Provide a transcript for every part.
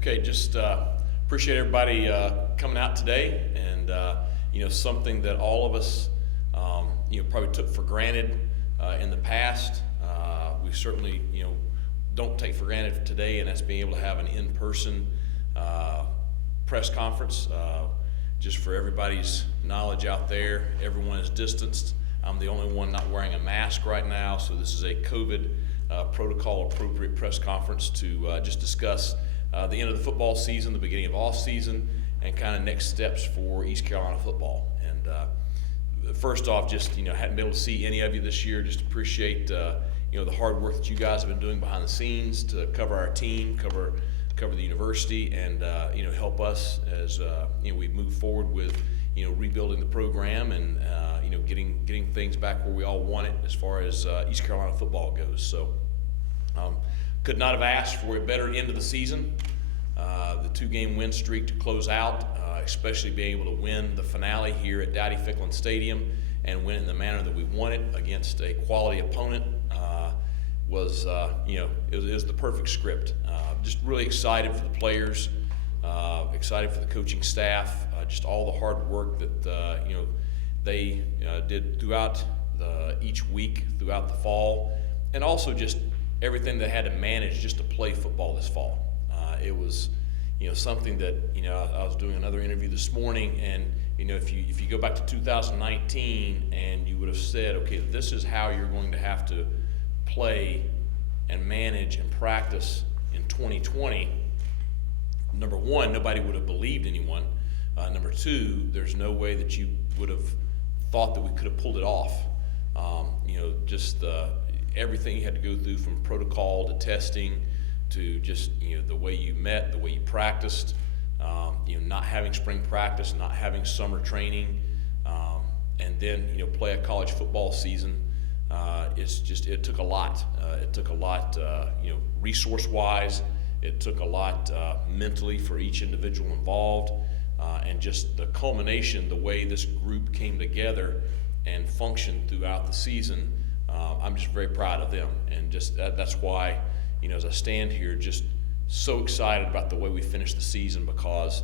Okay, just appreciate everybody coming out today, and something that all of us probably took for granted in the past. We certainly don't take for granted today, and that's being able to have an in-person press conference. Just for everybody's knowledge out there, everyone is distanced. I'm the only one not wearing a mask right now, so this is a COVID protocol appropriate press conference to just discuss the end of the football season, the beginning of off season, and kind of next steps for East Carolina football. And first off, just hadn't been able to see any of you this year. Just appreciate the hard work that you guys have been doing behind the scenes to cover our team, cover the university, and help us as we move forward with rebuilding the program and getting things back where we all want it as far as East Carolina football goes. So could not have asked for a better end of the season. The 2-game win streak to close out, especially being able to win the finale here at Dowdy-Ficklin Stadium and win it in the manner that we wanted against a quality opponent was the perfect script. Just really excited for the players, excited for the coaching staff, just all the hard work that they did throughout each week, throughout the fall, and also just everything they had to manage just to play football this fall. It was something that I was doing another interview this morning, and if you go back to 2019 and you would have said, okay, this is how you're going to have to play and manage and practice in 2020, number one, nobody would have believed anyone. Number two, there's no way that you would have thought that we could have pulled it off. Just everything you had to go through, from protocol to testing to just the way you met, the way you practiced, not having spring practice, not having summer training, and then play a college football season. It took a lot. It took a lot, resource-wise. It took a lot mentally for each individual involved, and just the culmination, the way this group came together and functioned throughout the season. I'm just very proud of them, and just that's why, as I stand here, just so excited about the way we finished the season, because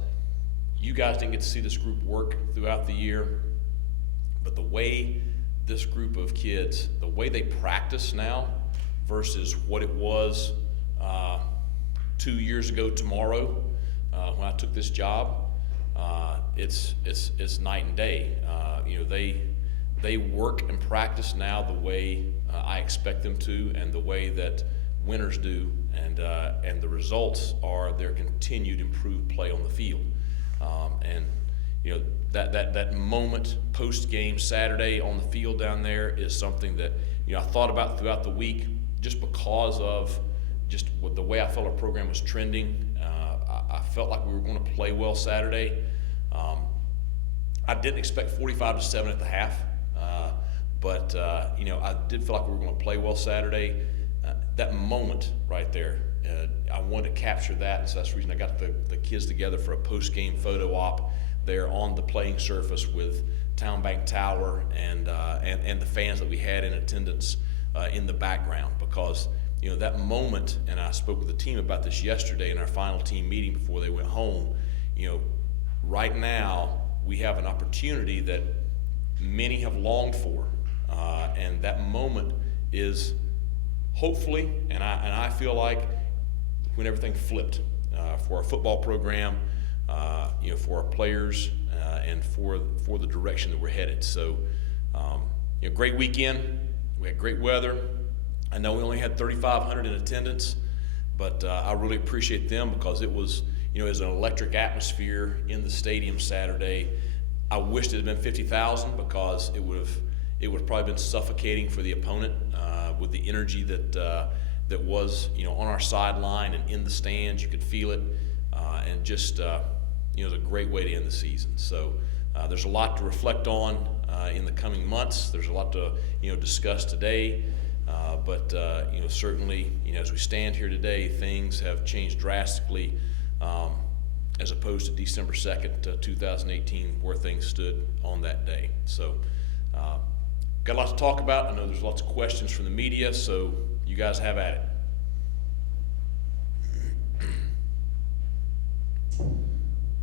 you guys didn't get to see this group work throughout the year, but the way this group of kids, the way they practice now versus what it was 2 years ago tomorrow when I took this job, it's night and day. They work and practice now the way I expect them to, and the way that winners do, and the results are their continued improved play on the field. That moment post-game Saturday on the field down there is something that I thought about throughout the week, just because of just the way I felt our program was trending. I felt like we were going to play well Saturday. I didn't expect 45-7 at the half, but I did feel like we were going to play well Saturday. That moment right there, I wanted to capture that, and so that's the reason I got the kids together for a post-game photo op there on the playing surface with Town Bank Tower and the fans that we had in attendance in the background, because that moment, and I spoke with the team about this yesterday in our final team meeting before they went home. Right now we have an opportunity that many have longed for, and that moment is hopefully, and I feel like, when everything flipped for our football program, for our players, and for the direction that we're headed. So, great weekend. We had great weather. I know we only had 3,500 in attendance, but I really appreciate them, because it was, it was an electric atmosphere in the stadium Saturday. I wished it had been 50,000, because it would have probably been suffocating for the opponent with the energy that was on our sideline and in the stands. You could feel it, and just it was a great way to end the season. So there's a lot to reflect on in the coming months. There's a lot to discuss today, but certainly as we stand here today, things have changed drastically as opposed to December 2nd, 2018, where things stood on that day. So got a lot to talk about. I know there's lots of questions from the media, so you guys have at it.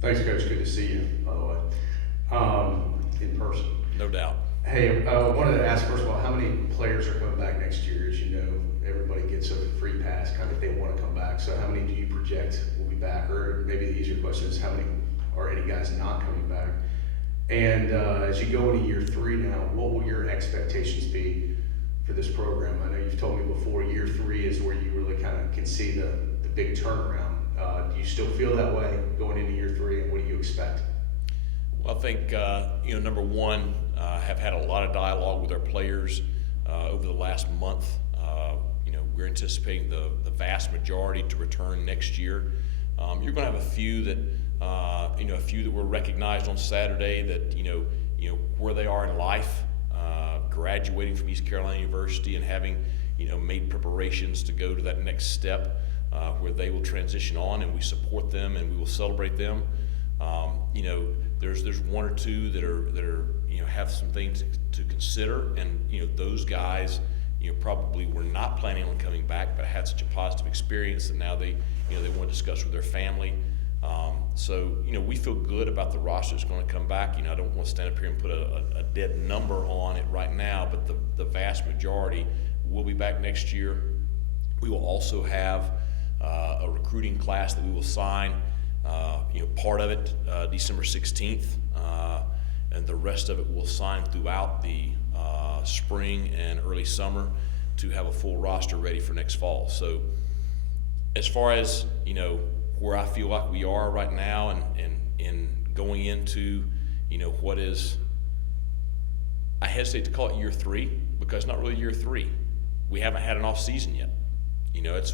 Thanks, Coach. Good to see you, by the way, in person. No doubt. Hey, I wanted to ask first of all, how many players are coming back next year? As you know, everybody gets a free pass, kind of if they want to come back. So, how many do you project will be back? Or maybe the easier question is, how many are any guys not coming back? And as you go into year 3 now, what will your expectations be for this program? I know you've told me before, year 3 is where you really kind of can see the big turnaround. Do you still feel that way going into year 3, and what do you expect? Well, I think, number one, have had a lot of dialogue with our players over the last month. We're anticipating the vast majority to return next year. You're going to have a few that, were recognized on Saturday that, where they are in life, graduating from East Carolina University and having, made preparations to go to that next step where they will transition on, and we support them and we will celebrate them. There's one or two that are have some things to consider, and those guys probably were not planning on coming back, but had such a positive experience that now they want to discuss with their family. So we feel good about the roster that's going to come back. I don't want to stand up here and put a dead number on it right now, but the vast majority will be back next year. We will also have a recruiting class that we will sign. Part of it December 16th, and the rest of it will sign throughout the spring and early summer to have a full roster ready for next fall. So as far as where I feel like we are right now and going into what is, I hesitate to call it year 3 because it's not really year 3. We haven't had an off season yet.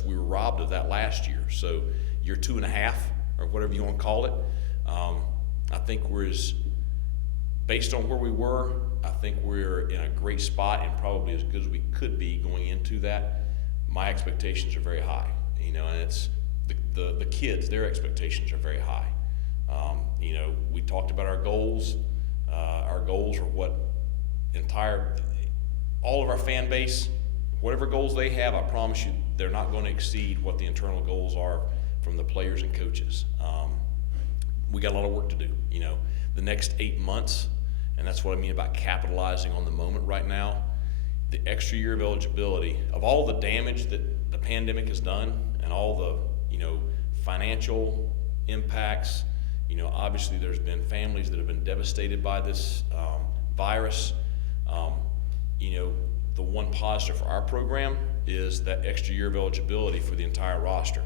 We were robbed of that last year. So year 2.5 or whatever you want to call it. I think based on where we were, I think we're in a great spot and probably as good as we could be going into that. My expectations are very high, and it's the kids, their expectations are very high. We talked about our goals. Our goals are what all of our fan base, whatever goals they have, I promise you, they're not going to exceed what the internal goals are from the players and coaches. We got a lot of work to do. The next 8 months, and that's what I mean about capitalizing on the moment right now. The extra year of eligibility, of all the damage that the pandemic has done, and all the financial impacts. Obviously there's been families that have been devastated by this virus. The one positive for our program is that extra year of eligibility for the entire roster.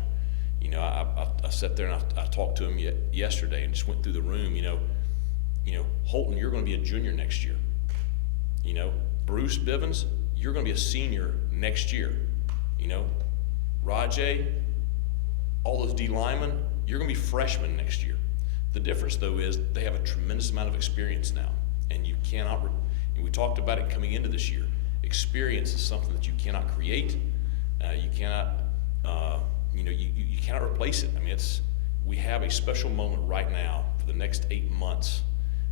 I sat there and I talked to him yesterday and just went through the room. Holton, you're going to be a junior next year. Bruce Bivens, you're going to be a senior next year. Rajay, all those D linemen, you're going to be freshmen next year. The difference, though, is they have a tremendous amount of experience now, and you cannot. And we talked about it coming into this year. Experience is something that you cannot create. You cannot. You cannot replace it. I mean, we have a special moment right now for the next 8 months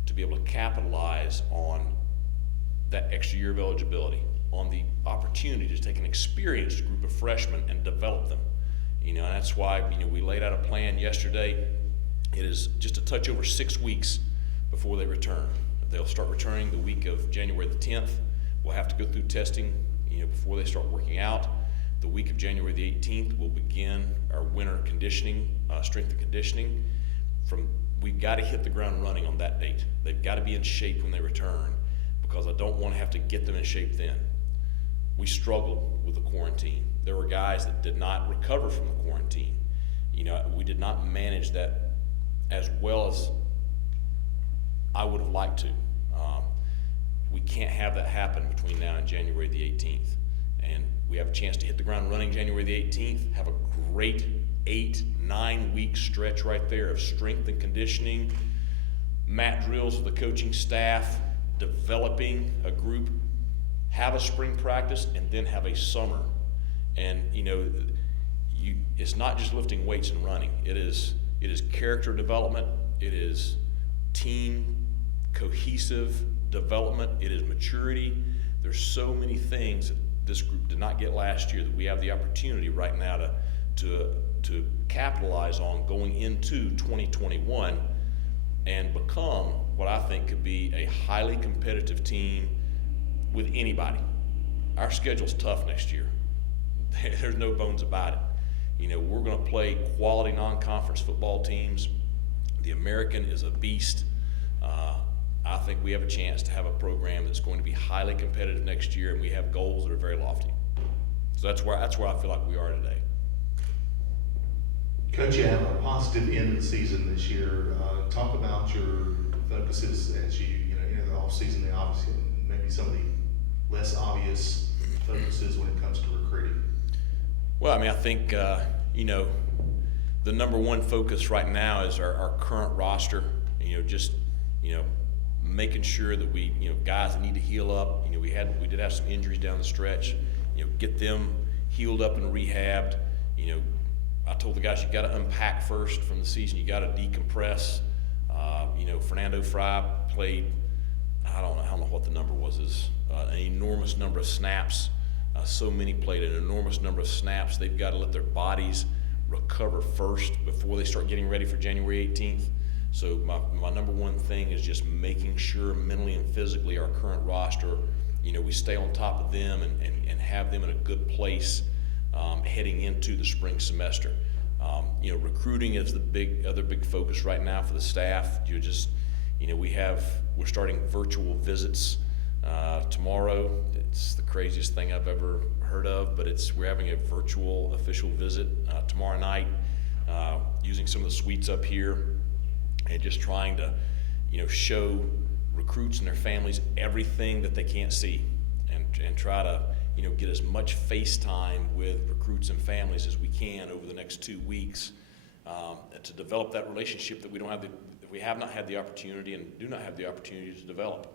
to be able to capitalize on that extra year of eligibility, on the opportunity to take an experienced group of freshmen and develop them. And that's why we laid out a plan yesterday. It is just a touch over 6 weeks before they return. They'll start returning the week of January the 10th. We'll have to go through testing, before they start working out. The week of January the 18th, we'll begin our winter conditioning, strength and conditioning. We've got to hit the ground running on that date. They've got to be in shape when they return, because I don't want to have to get them in shape then. We struggled with the quarantine. There were guys that did not recover from the quarantine. We did not manage that as well as I would have liked to. We can't have that happen between now and January the 18th. And we have a chance to hit the ground running January the 18th, have a great 8-9 week stretch right there of strength and conditioning, mat drills with the coaching staff, developing a group, have a spring practice, and then have a summer. And it's not just lifting weights and running. It is character development. It is team cohesive development. It is maturity. There's so many things that this group did not get last year that we have the opportunity right now to capitalize on going into 2021 and become what I think could be a highly competitive team with anybody. Our schedule's tough next year. There's no bones about it. You know, we're going to play quality non-conference football teams. The American is a beast. I think we have a chance to have a program that's going to be highly competitive next year, and we have goals that are very lofty. So that's where I feel like we are today. Coach, you have a positive end of the season this year. Talk about your focuses as you enter the off season. The obviously maybe some of the less obvious focuses when it comes to recruiting. Well, I mean, I think the number one focus right now is our current roster. Making sure that we guys that need to heal up. We did have some injuries down the stretch. Get them healed up and rehabbed. I told the guys, you got to unpack first from the season. You got to decompress. Fernando Fry played, I don't know what the number was, an enormous number of snaps. So many played an enormous number of snaps. They've got to let their bodies recover first before they start getting ready for January 18th. So my number one thing is just making sure mentally and physically our current roster, we stay on top of them and have them in a good place heading into the spring semester. Recruiting is the other big focus right now for the staff. We're starting virtual visits tomorrow. It's the craziest thing I've ever heard of, but we're having a virtual official visit tomorrow night, using some of the suites up here, and just trying to, show recruits and their families everything that they can't see, and try to, get as much face time with recruits and families as we can over the next 2 weeks, to develop that relationship that we have not had the opportunity and do not have the opportunity to develop.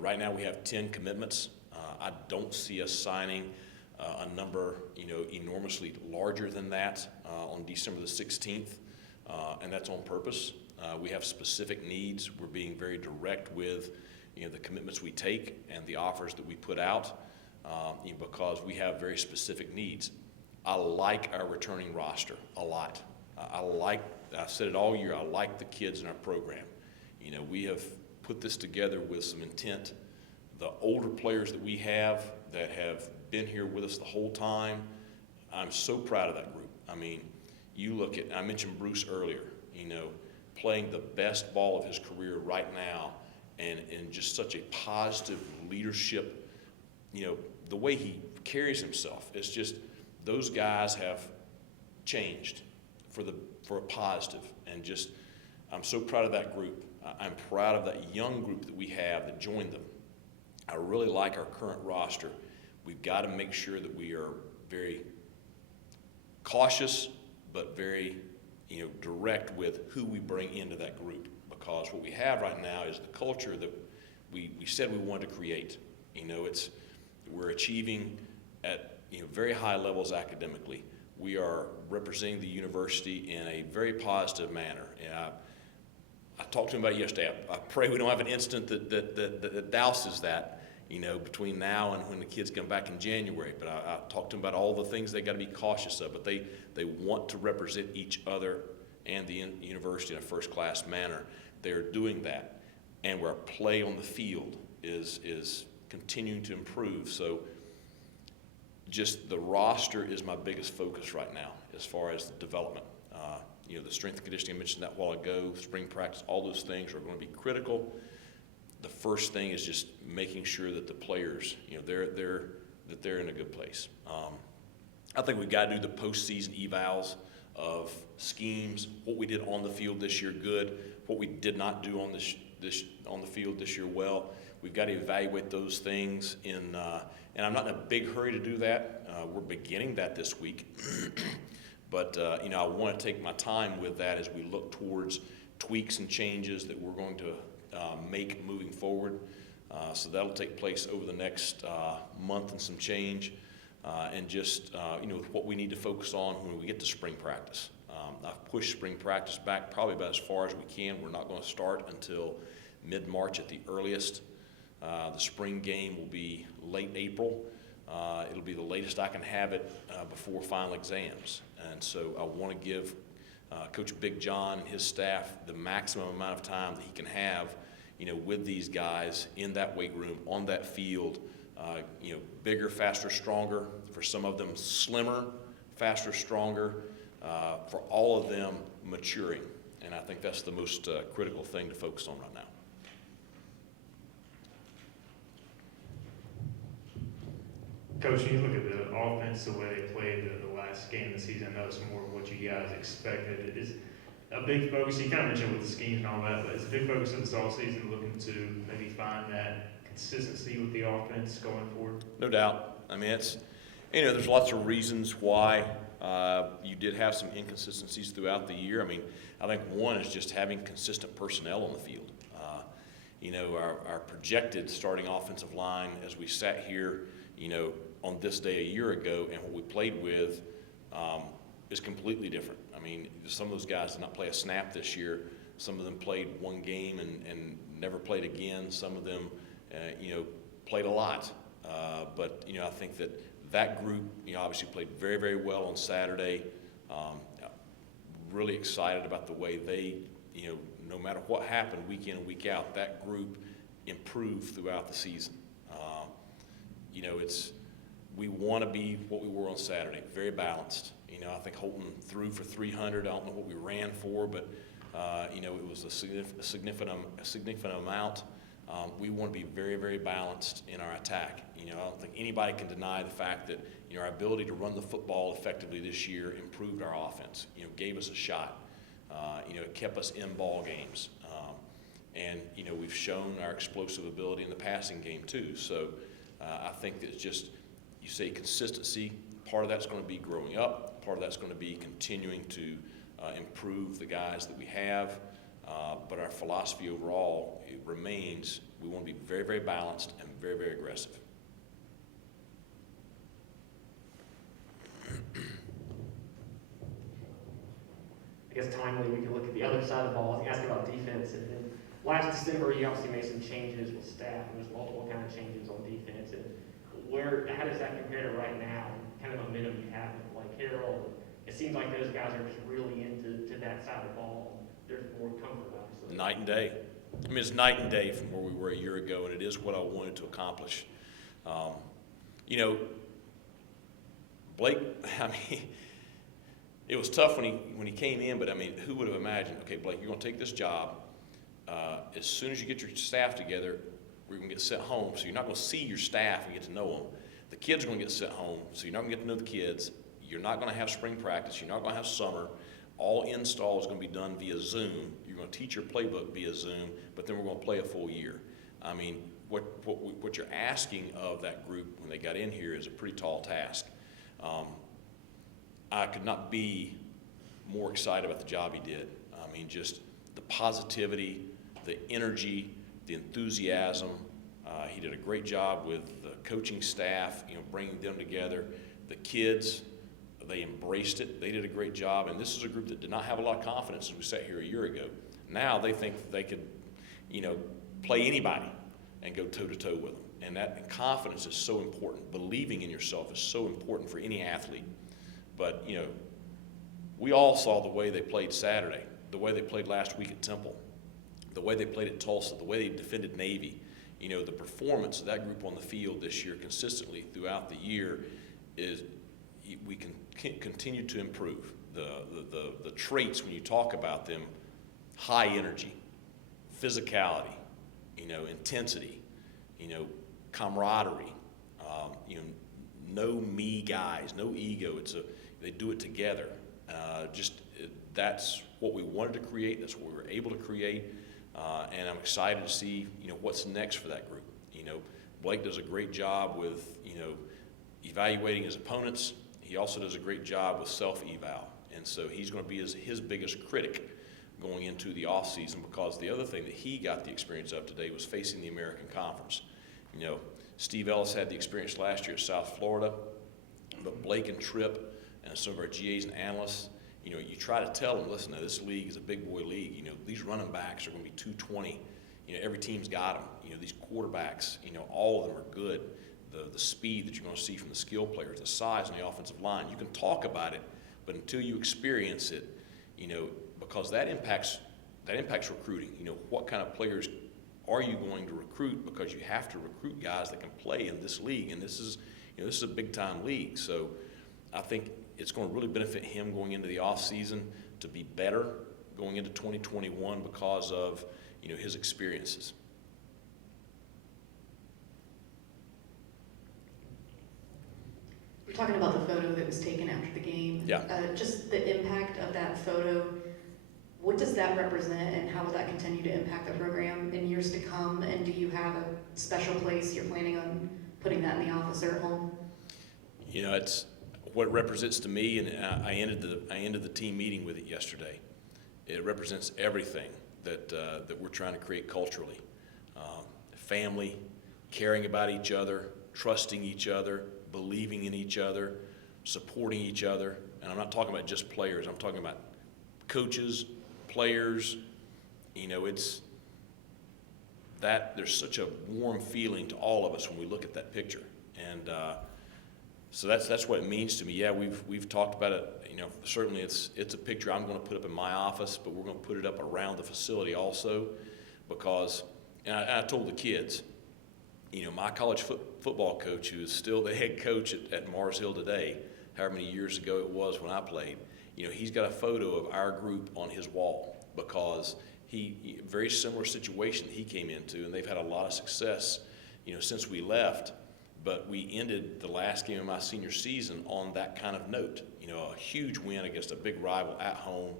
Right now we have 10 commitments. I don't see us signing a number, enormously larger than that on December the 16th, and that's on purpose. We have specific needs. We're being very direct with, the commitments we take and the offers that we put out, because we have very specific needs. I like our returning roster a lot. I've said it all year, I like the kids in our program. We have put this together with some intent. The older players that we have that have been here with us the whole time, I'm so proud of that group. I mean, I mentioned Bruce earlier, playing the best ball of his career right now, and just such a positive leadership, the way he carries himself. It's just, those guys have changed for a positive, and just, I'm so proud of that group. I'm proud of that young group that we have that joined them. I really like our current roster. We've got to make sure that we are very cautious, but very, direct with who we bring into that group, because what we have right now is the culture that we said we wanted to create. We're achieving at very high levels academically. We are representing the university in a very positive manner. And I talked to him about it yesterday. I pray we don't have an incident that douses that, between now and when the kids come back in January. But I talked to them about all the things they got to be cautious of. But they want to represent each other and the university in a first-class manner. They're doing that, and our play on the field is continuing to improve. So just the roster is my biggest focus right now as far as the development. The strength and conditioning, I mentioned that a while ago, spring practice, all those things are going to be critical. The first thing is just making sure that the players, they're in a good place. I think we've got to do the postseason evals of schemes, what we did on the field this year good, what we did not do on the field this year well. We've got to evaluate those things and I'm not in a big hurry to do that. We're beginning that this week. But, I want to take my time with that as we look towards tweaks and changes that we're going to make moving forward. So that'll take place over the next month and some change. And just, what we need to focus on when we get to spring practice. I've pushed spring practice back probably about as far as we can. We're not going to start until mid-March at the earliest. The spring game will be late April. It'll be the latest I can have it before final exams. And so I want to give Coach Big John and his staff the maximum amount of time that he can have, with these guys in that weight room, on that field, bigger, faster, stronger, for some of them slimmer, faster, stronger, for all of them maturing. And I think that's the most critical thing to focus on right now. Coach, when you look at the offense, the way they played the last game of the season, I know it's more of what you guys expected. It is a big focus. You kind of mentioned with the schemes and all that, but it's a big focus of this offseason, looking to maybe find that consistency with the offense going forward. No doubt. I mean, there's lots of reasons why you did have some inconsistencies throughout the year. I mean, I think one is just having consistent personnel on the field. Our projected starting offensive line as we sat here, on this day a year ago, and what we played with is completely different. I mean, some of those guys did not play a snap this year. Some of them played one game and never played again. Some of them, played a lot. But I think that group, obviously played very, very well on Saturday. Really excited about the way they, no matter what happened week in and week out, that group improved throughout the season. We want to be what we were on Saturday, very balanced. I think Holton threw for 300. I don't know what we ran for, but it was a significant amount. We want to be very, very balanced in our attack. I don't think anybody can deny the fact that our ability to run the football effectively this year improved our offense. Gave us a shot. It kept us in ball games, and we've shown our explosive ability in the passing game too. So I think that it's just, you say consistency. Part of that's going to be growing up. Part of that's going to be continuing to improve the guys that we have. But our philosophy overall, it remains, we want to be very, very balanced and very, very aggressive. I guess timely, we can look at the other side of the ball and ask about defense. And then last December, you obviously made some changes with staff, and there's multiple kind of changes on defense. And how does that compare to right now? Kind of momentum you have with Blake Harrell. It seems like those guys are just really into that side of the ball. There's more comfort, obviously. Night and day. I mean, it's night and day from where we were a year ago, and it is what I wanted to accomplish. Blake, I mean, it was tough when he came in, but I mean, who would have imagined, okay, Blake, you're going to take this job. As soon as you get your staff together, we're going to get sent home, so you're not going to see your staff and get to know them. The kids are going to get sent home, so you're not going to get to know the kids. You're not going to have spring practice. You're not going to have summer. All install is going to be done via Zoom. You're going to teach your playbook via Zoom, but then we're going to play a full year. I mean, what you're asking of that group when they got in here is a pretty tall task. I could not be more excited about the job he did. I mean, just the positivity, the energy, the enthusiasm. He did a great job with the coaching staff, bringing them together. The kids, they embraced it. They did a great job. And this is a group that did not have a lot of confidence as we sat here a year ago. Now they think they could, play anybody and go toe-to-toe with them. And that confidence is so important. Believing in yourself is so important for any athlete. But, we all saw the way they played Saturday, the way they played last week at Temple, the way they played at Tulsa, the way they defended Navy. The performance of that group on the field this year consistently throughout the year is we can continue to improve. The traits when you talk about them, high energy, physicality, intensity, camaraderie, no me guys, no ego. They do it together. That's what we wanted to create. That's what we were able to create. And I'm excited to see, what's next for that group. Blake does a great job with, evaluating his opponents. He also does a great job with self-eval. And so he's going to be his biggest critic going into the offseason, because the other thing that he got the experience of today was facing the American Conference. Steve Ellis had the experience last year at South Florida, but Blake and Tripp and some of our GAs and analysts, you try to tell them, listen, now this league is a big boy league. These running backs are going to be 220. Every team's got them. These quarterbacks, all of them are good. The speed that you're going to see from the skill players, the size on the offensive line, you can talk about it, but until you experience it, because that impacts recruiting. What kind of players are you going to recruit, because you have to recruit guys that can play in this league, and this is a big time league. So I think it's going to really benefit him going into the off season to be better going into 2021 because of his experiences. You're talking about the photo that was taken after the game. Yeah. Just the impact of that photo. What does that represent, and how will that continue to impact the program in years to come? And do you have a special place you're planning on putting that in the office or at home? It's what it represents to me, and I ended the team meeting with it yesterday. It represents everything that we're trying to create culturally: family, caring about each other, trusting each other, believing in each other, supporting each other. And I'm not talking about just players. I'm talking about coaches, players. It's that there's such a warm feeling to all of us when we look at that picture. And so that's what it means to me. Yeah, we've talked about it. Certainly it's a picture I'm going to put up in my office, but we're going to put it up around the facility also, because, and I told the kids, my college football coach, who is still the head coach at Mars Hill today, however many years ago it was when I played, he's got a photo of our group on his wall, because very similar situation he came into, and they've had a lot of success, since we left. But we ended the last game of my senior season on that kind of note, a huge win against a big rival at home.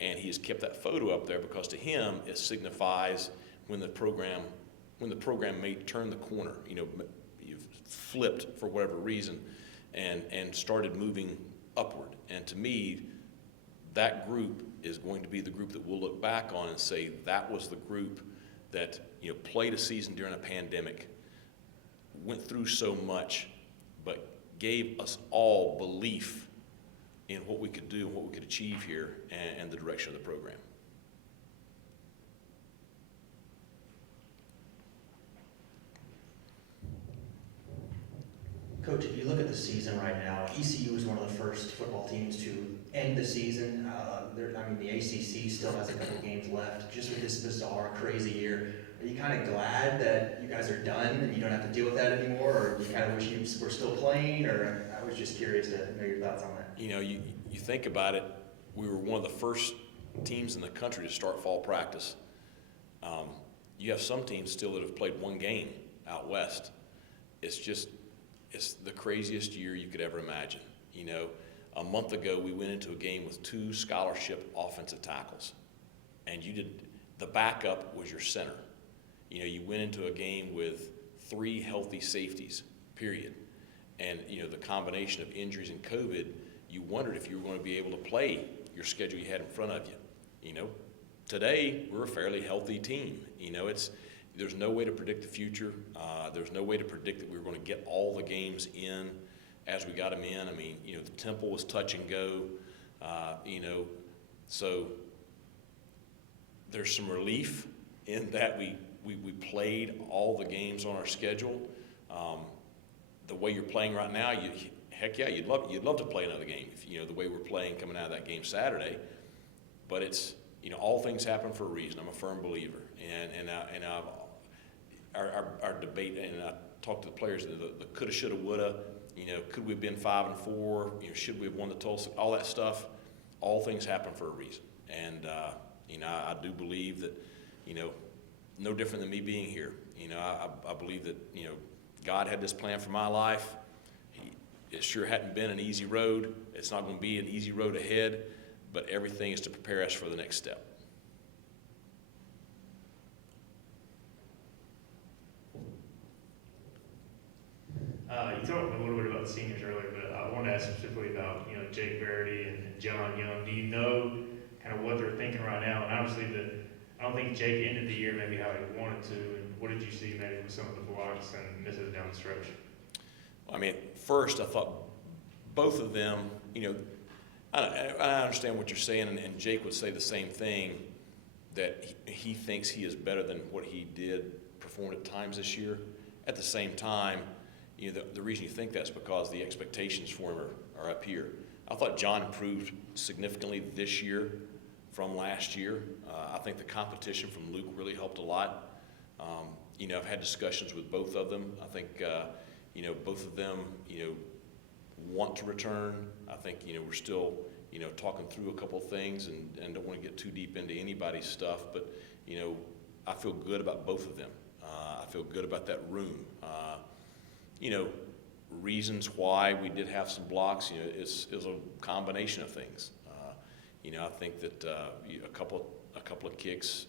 And he has kept that photo up there because to him it signifies when the program may turn the corner, you've flipped for whatever reason and started moving upward. And to me, that group is going to be the group that we'll look back on and say that was the group that played a season during a pandemic, went through so much, but gave us all belief in what we could do and what we could achieve here and the direction of the program. Coach, if you look at the season right now, ECU is one of the first football teams to end the season. The ACC still has a couple games left. Just with this bizarre, crazy year, are you kind of glad that you guys are done and you don't have to deal with that anymore, or you kind of wish you were still playing? Or I was just curious to know your thoughts on that. You think about it, we were one of the first teams in the country to start fall practice. You have some teams still that have played one game out west. It's the craziest year you could ever imagine. A month ago we went into a game with 2 scholarship offensive tackles, and the backup was your center. You went into a game with 3 healthy safeties, period. And the combination of injuries and COVID, you wondered if you were going to be able to play your schedule you had in front of you. Today we're a fairly healthy team. There's no way to predict the future. There's no way to predict that we were going to get all the games in as we got them in. The Temple was touch and go, so there's some relief in that we played all the games on our schedule. The way you're playing right now, you'd love to play another game. The way we're playing coming out of that game Saturday, but it's all things happen for a reason. I'm a firm believer, and our debate, and I talked to the players, the coulda, shoulda, woulda. Could we have been 5-4? Should we have won the Tulsa? All that stuff. All things happen for a reason, and I do believe that no different than me being here. I believe that God had this plan for my life. It sure hadn't been an easy road. It's not going to be an easy road ahead, but everything is to prepare us for the next step. You talked a little bit about the seniors earlier, but I wanted to ask specifically about Jake Verity and John Young. Do you know kind of what they're thinking right now? And obviously, I don't think Jake ended the year maybe how he wanted to. And what did you see maybe with some of the blocks and misses down the stretch? First I thought both of them. I understand what you're saying, and Jake would say the same thing, that he thinks he is better than what he performed at times this year. At the same time, the reason you think that's because the expectations for him are up here. I thought John improved significantly this year from last year. I think the competition from Luke really helped a lot. You know, I've had discussions with both of them. I think, you know, both of them, you know, want to return. I think, you know, we're still, you know, talking through a couple of things and don't want to get too deep into anybody's stuff, but, you know, I feel good about both of them. I feel good about that room. You know, reasons why we did have some blocks, you know, it was a combination of things. You know, I think that a couple of kicks,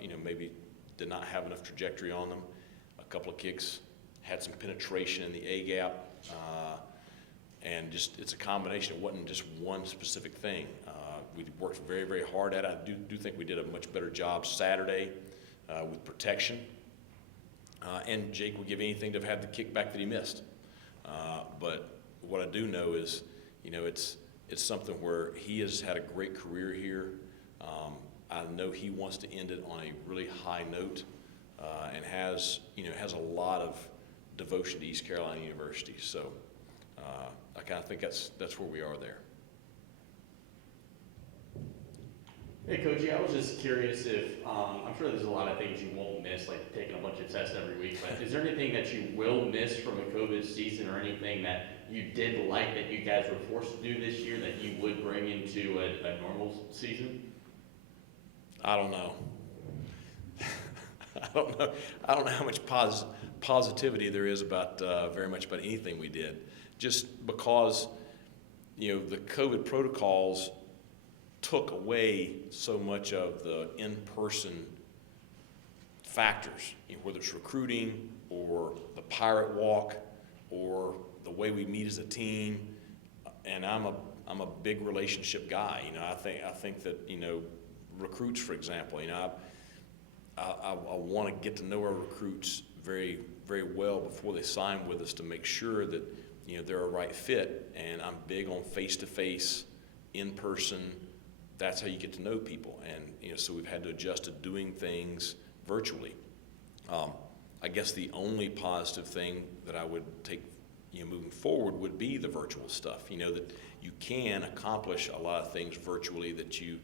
you know, maybe did not have enough trajectory on them. A couple of kicks had some penetration in the A gap, and just it's a combination. It wasn't just one specific thing. We worked very, very hard at it. I do think we did a much better job Saturday with protection. And Jake would give anything to have had the kickback that he missed. But what I do know is, you know, it's something where he has had a great career here. I know he wants to end it on a really high note, and has a lot of devotion to East Carolina University. So I kind of think that's where we are there. Hey, Coach, I was just curious if, I'm sure there's a lot of things you won't miss, like taking a bunch of tests every week, but is there anything that you will miss from a COVID season or anything that you did like that you guys were forced to do this year that you would bring into a normal season? I don't know. I don't know how much positivity there is about very much about anything we did, just because, you know, the COVID protocols took away so much of the in-person factors, you know, whether it's recruiting or the pirate walk or the way we meet as a team. And I'm a big relationship guy. You know, I think that, you know, recruits, for example, you know, I want to get to know our recruits very, very well before they sign with us to make sure that, you know, they're a right fit. And I'm big on face-to-face, in-person. That's how you get to know people. And, you know, so we've had to adjust to doing things virtually. I guess the only positive thing that I would take, you know, moving forward would be the virtual stuff. You know, that you can accomplish a lot of things virtually that you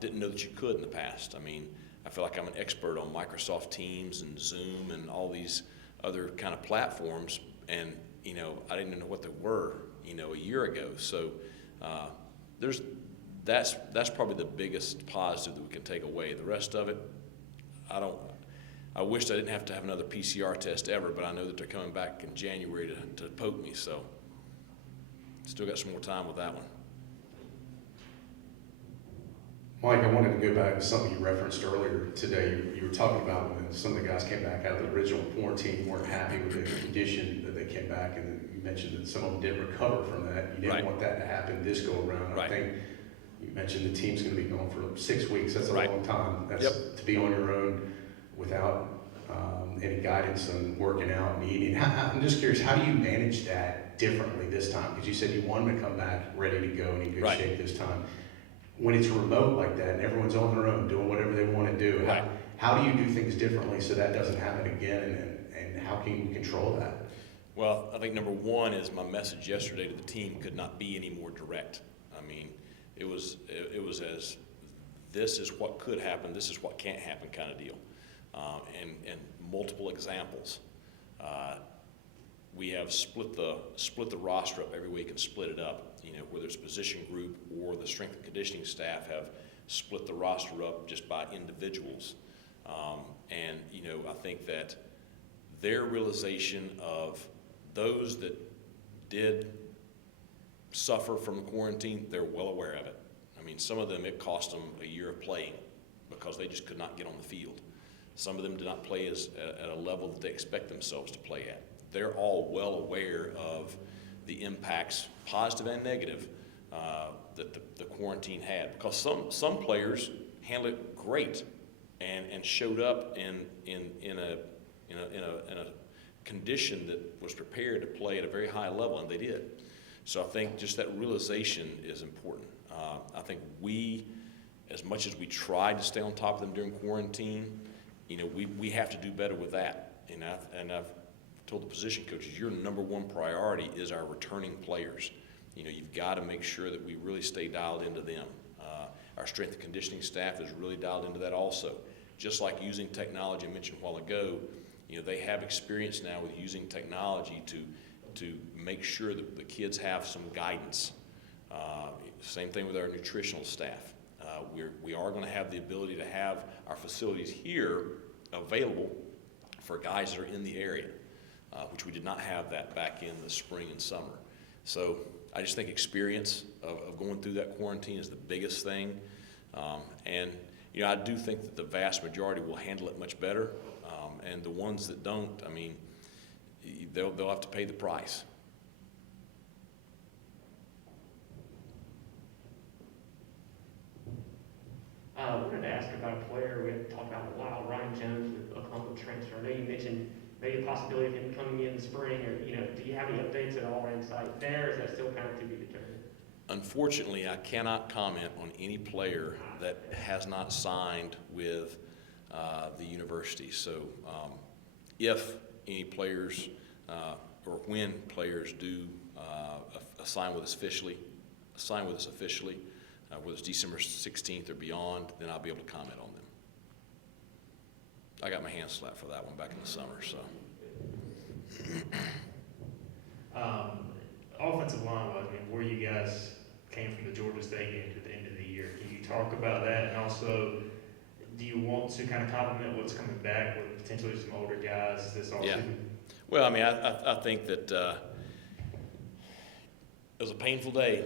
didn't know that you could in the past. I mean, I feel like I'm an expert on Microsoft Teams and Zoom and all these other kind of platforms, and, you know, I didn't even know what they were, you know, a year ago. So that's probably the biggest positive that we can take away. The rest of it, I wished I didn't have to have another PCR test ever, but I know that they're coming back in January to poke me, so still got some more time with that one. Mike, I wanted to go back to something you referenced earlier today. You were talking about when some of the guys came back out of the original quarantine, weren't happy with the condition that they came back, and you mentioned that some of them didn't recover from that. You didn't Right. want that to happen this go around. Right. I think you mentioned the team's going to be gone for 6 weeks. That's a Right. long time. That's Yep. to be on your own without any guidance on working out and eating. I'm just curious, how do you manage that differently this time? Because you said you wanted to come back ready to go and in good Right. shape this time. When it's remote like that and everyone's on their own doing whatever they want to do, Right. how do you do things differently so that doesn't happen again, and how can you control that? Well, I think number one is my message yesterday to the team could not be any more direct. I mean, it was as this is what could happen, this is what can't happen kind of deal, and multiple examples. We have split the roster up every week and split it up. You know, whether it's position group or the strength and conditioning staff have split the roster up just by individuals. And, you know, I think that their realization of those that did suffer from the quarantine, they're well aware of it. I mean, some of them, it cost them a year of playing because they just could not get on the field. Some of them did not play at a level that they expect themselves to play at. They're all well aware of the impacts, positive and negative, that the quarantine had. Because some players handled it great and showed up in a condition that was prepared to play at a very high level, and they did. So I think just that realization is important. I think we, as much as we tried to stay on top of them during quarantine, you know, we have to do better with that. And I've told the position coaches, your number one priority is our returning players. you've got to make sure that we really stay dialed into them. Our strength and conditioning staff is really dialed into that also. Just like using technology I mentioned a while ago, they have experience now with using technology to make sure that the kids have some guidance. Same thing with our nutritional staff. We are going to have the ability to have our facilities here available for guys that are in the area, which we did not have that back in the spring and summer. So I just think experience of going through that quarantine is the biggest thing. And I do think that the vast majority will handle it much better. And the ones that don't, they'll have to pay the price. I wanted to ask about a player we haven't talked about in a while, Ryan Jones with Oklahoma transfer. I know you mentioned maybe a possibility of him coming in the spring, or do you have any updates at all or insight there? Or is that still kind of to be determined? Unfortunately, I cannot comment on any player that has not signed with the university. So if any players or when players do sign with us officially, whether it's December 16th or beyond, then I'll be able to comment on them. I got my hands slapped for that one back in the summer. So. Offensive line wise, where you guys came from the Georgia State game to the end of the year, can you talk about that? And also, do you want to kind of complement what's coming back with potentially some older guys this offseason? Yeah. Well, I think that it was a painful day.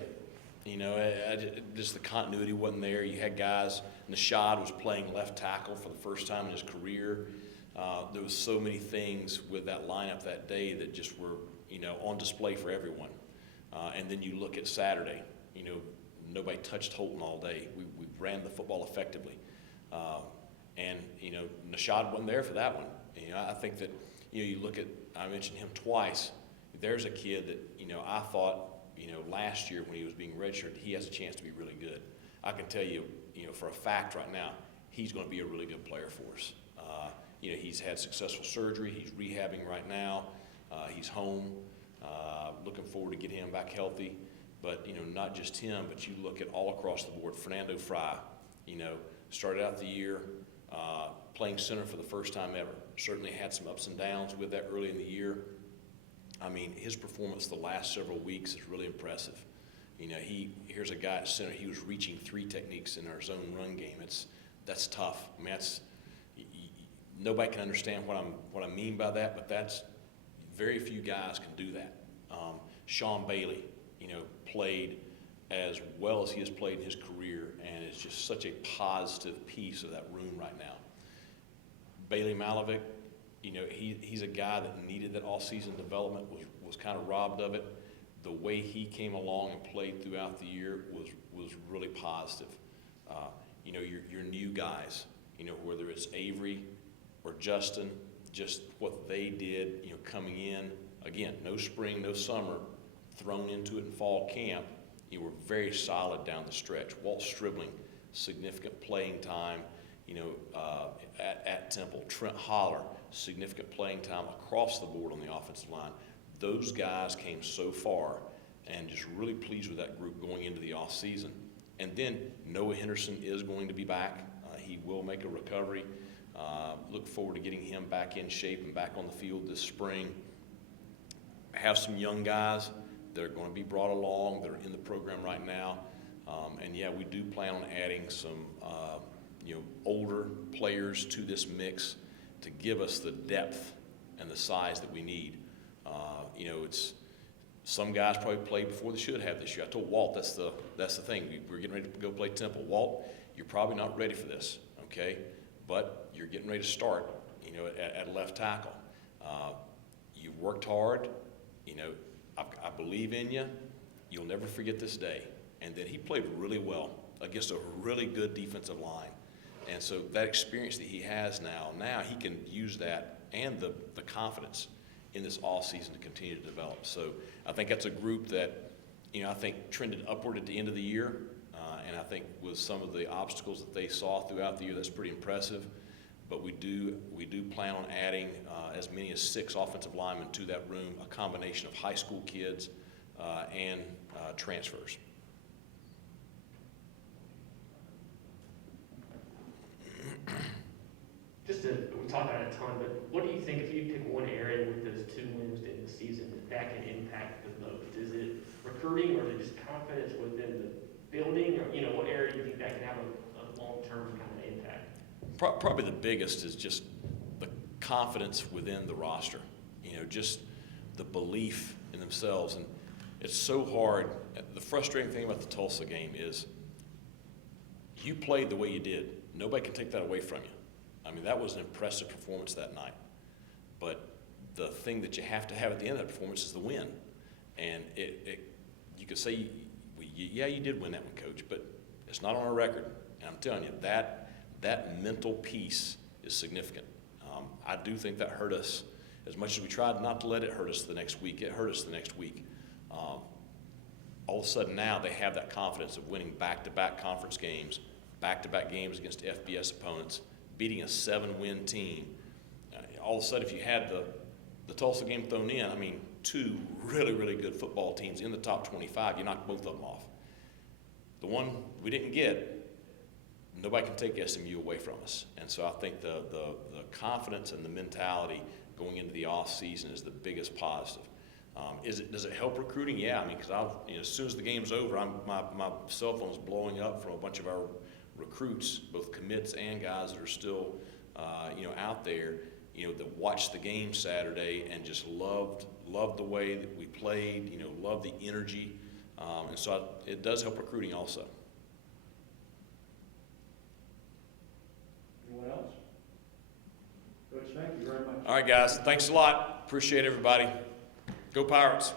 Just the continuity wasn't there. You had guys, Nashad was playing left tackle for the first time in his career. There was so many things with that lineup that day that just were, on display for everyone. And then you look at Saturday, nobody touched Holton all day. We ran the football effectively. And Nashad wasn't there for that one. I think that, you look at, I mentioned him twice. There's a kid that, I thought, last year when he was being redshirted, he has a chance to be really good. I can tell you, for a fact right now, he's going to be a really good player for us. He's had successful surgery. He's rehabbing right now. He's home. Looking forward to getting him back healthy. But, not just him, but you look at all across the board. Fernando Fry, started out the year playing center for the first time ever. Certainly had some ups and downs with that early in the year. His performance the last several weeks is really impressive. Here's a guy at center. He was reaching 3 techniques in our zone run game. That's tough. Nobody can understand what I mean by that, but that's very few guys can do that. Sean Bailey, played as well as he has played in his career, and is just such a positive piece of that room right now. Bailey Malovic, he's a guy that needed that all-season development, was kind of robbed of it. The way he came along and played throughout the year was really positive. Your new guys, whether it's Avery or Justin, just what they did, coming in, again, no spring, no summer, thrown into it in fall camp, were very solid down the stretch. Walt Stribling, significant playing time, at Temple. Trent Holler, significant playing time across the board on the offensive line. Those guys came so far, and just really pleased with that group going into the off season. And then Noah Henderson is going to be back. He will make a recovery. Look forward to getting him back in shape and back on the field this spring. Have some young guys that are going to be brought along that are in the program right now. And yeah, we do plan on adding some older players to this mix to give us the depth and the size that we need. It's some guys probably played before they should have this year. I told Walt that's the thing. We're getting ready to go play Temple. Walt, you're probably not ready for this, okay? But you're getting ready to start, at left tackle. You've worked hard. I believe in you. You'll never forget this day. And then he played really well against a really good defensive line. And so that experience that he has now he can use that and the confidence in this off season to continue to develop. So I think that's a group that, I think trended upward at the end of the year. And I think with some of the obstacles that they saw throughout the year, that's pretty impressive. But we do plan on adding as many as 6 offensive linemen to that room, a combination of high school kids and transfers. We talked about it a ton, but what do you think, if you pick one area with those 2 wins in the season, that can impact the most? Is it recruiting, or is it just confidence within the building, or, what area do you think that can have a long-term kind of impact? Probably the biggest is just the confidence within the roster, just the belief in themselves. And it's so hard. The frustrating thing about the Tulsa game is you played the way you did. Nobody can take that away from you. I mean, that was an impressive performance that night. But the thing that you have to have at the end of that performance is the win. And you could say, yeah, you did win that one, Coach, but it's not on our record. And I'm telling you, that mental piece is significant. I do think that hurt us. As much as we tried not to let it hurt us the next week, it hurt us the next week. All of a sudden now they have that confidence of winning back-to-back conference games, back-to-back games against FBS opponents, beating a 7-win team. All of a sudden, if you had the Tulsa game thrown in, 2 really, really good football teams in the top 25, you knocked both of them off. The one we didn't get, nobody can take SMU away from us. And so I think the confidence and the mentality going into the off season is the biggest positive. Does it help recruiting? Yeah, because as soon as the game's over, my cell phone's blowing up from a bunch of our recruits, both commits and guys that are still, out there, that watched the game Saturday and just loved the way that we played, loved the energy, and so it does help recruiting also. Anyone else? Coach, thank you very much. All right, guys, thanks a lot. Appreciate everybody. Go Pirates.